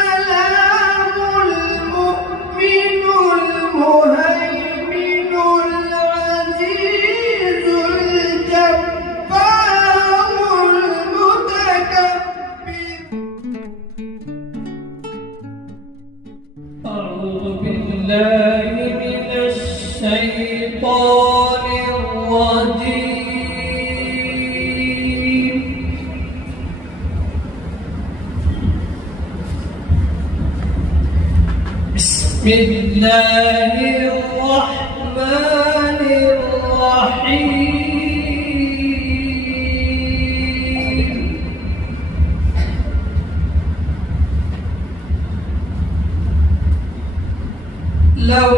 السلام المؤمن المهيمن العزيز الجبار المتكبر. أعوذ بالله من الشيطان الرجيم. بسم الله الرحمن الرحيم. لو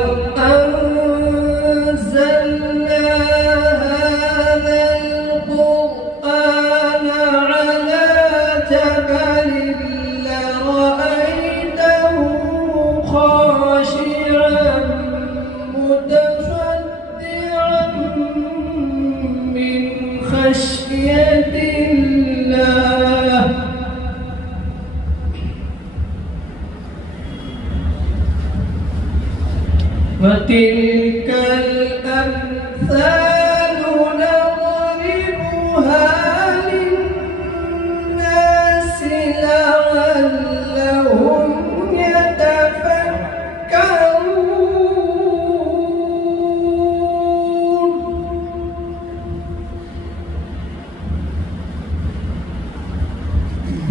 أنزلنا هذا القرآن على جبل لرأيته خاشعا متصدعا من خشية الله. وتلك الأمثال نضربها للناس لعلهم يتفكرون.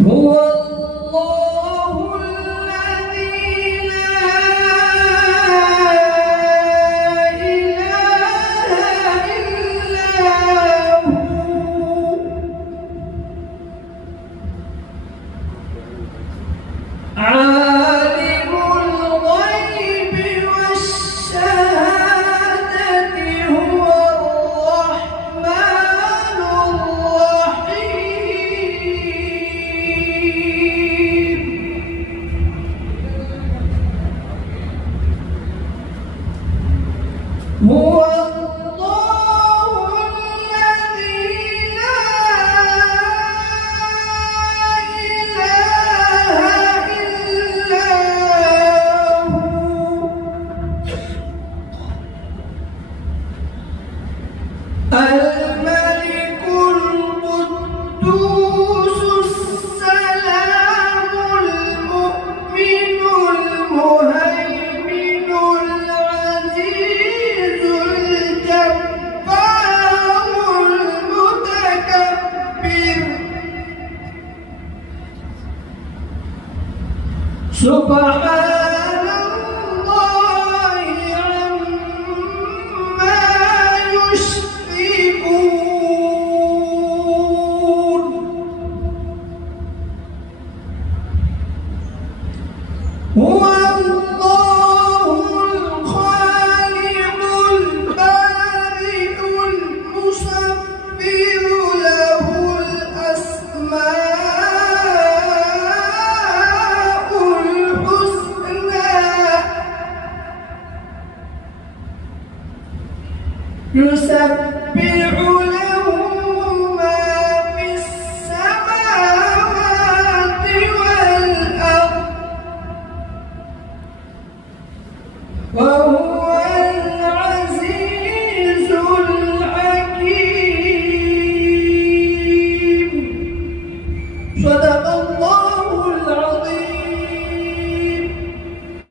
هو الله الذي لا إله إلا هو عالم الغيب والشهادة هو الرحمن الرحيم. هو الله الذي لا إله إلا هو الملك القدوس السلام المؤمن المهيمن العزيز الجبار المتكبر. سبحان الله عما يشركون. هو الله الخالق البارئ المصور له الأسماء الحسنى.